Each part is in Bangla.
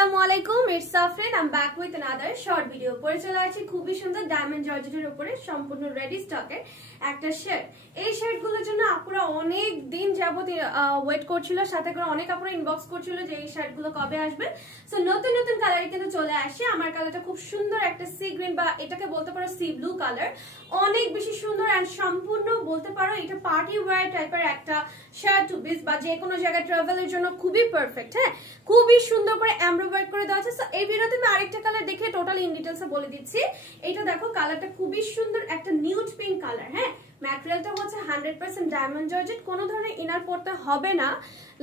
আসসালামু আলাইকুম, it's Safrin. I am back with another short video. পরে চলে আসছি খুবই সুন্দর ডায়মন্ড জর্জেটের উপরে সম্পূর্ণ রেডি স্টকের একটা শার্ট। এই শার্টগুলোর জন্য আপুরা অনেক দিন যাবত ওয়েট করছিল, সাথে করে অনেক আপুরা ইনবক্স করছিল যে এই শার্টগুলো কবে আসবে। সো নতুন নতুন কালারে কিন্তু চলে আসে। আমার কালারটা খুব সুন্দর একটা সি গ্রিন বা এটাকে বলতে পারো সি ব্লু কালার, অনেক বেশি সুন্দর অ্যান্ড সম্পূর্ণ বলতে পারো এটা পার্টি ওয়্যার টাইপের একটা শার্ট টু পিস বা যে কোনো জায়গায় ট্রাভেলের জন্য খুবই পারফেক্ট। হ্যাঁ, খুবই সুন্দর করে এমব্রয়ডারি করে দেওয়া আছে। সো এই ভিডিওতে আমি আরেকটা কালার দেখে টোটাল ইন ডিটেইলসে বলে দিচ্ছি। এটা দেখো, কালারটা খুবই সুন্দর একটা নিউড পিঙ্ক কালার। হ্যাঁ, ম্যাটেরিয়ালটা হচ্ছে 100% ডায়মন্ড জর্জেট, কোনো ধরনের ইনার পড়তে হবে না।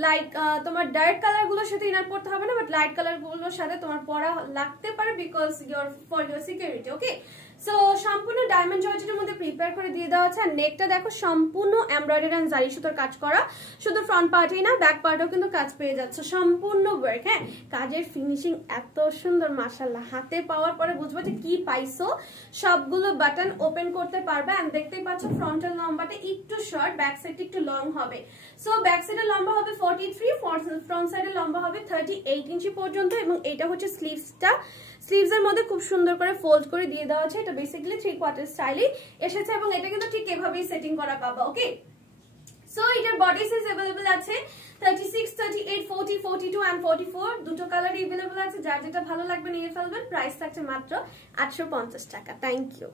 লাইক তোমার ডার্ক কালার গুলোর সাথে ইনার পড়তে হবে না, বাট লাইট কালার গুলোর সাথে তোমার পরা লাগতে পারে because for your security. Okay, so সম্পূর্ণ ডায়মন্ড জর্জেটের মধ্যে প্রিপেয়ার করে দিয়ে দেওয়া আছে। আর নেকটা দেখো সম্পূর্ণ এমব্রয়ডারি এন্ড জারি সুতোর কাজ করা, শুধু ফ্রন্ট পার্টেই না ব্যাক পার্টেও কিন্তু কাজ পেয়ে যাচ্ছে, সম্পূর্ণ ওয়ার্ক। হ্যাঁ, কাজের ফিনিশিং এত সুন্দর মাশাআল্লাহ, হাতে পাওয়ার পরে বুঝবো যে কি পাইছো। সবগুলো বাটন ওপেন করতে পারবে এন্ড দেখতেই পাচ্ছ ফ্রন্টাল লম্বাটা একটু শর্ট, ব্যাক সাইডটা একটু লং হবে। সো ব্যাক সাইডের লম্বা হবে 43, ফ্রন্ট সাইডের লম্বা হবে 38 ইঞ্চি পর্যন্ত। এবং এটা হচ্ছে স্লিভসটা, স্লিভসের মধ্যে খুব সুন্দর করে ফোল্ড করে দিয়ে দেওয়া আছে। এটা বেসিক্যালি 3/4 স্টাইলে এসেছে এবং এটা কিন্তু ঠিক এভাবেই সেটিং করা পাবা। ওকে, সো এটার বডি সাইজ अवेलेबल আছে 36, 38, 40, 42 এন্ড 44, দুটো কালারই अवेलेबल আছে। যার যেটা ভালো লাগবে নিয়ে ফেলবেন। প্রাইস থাকছে মাত্র 850 টাকা। Thank you.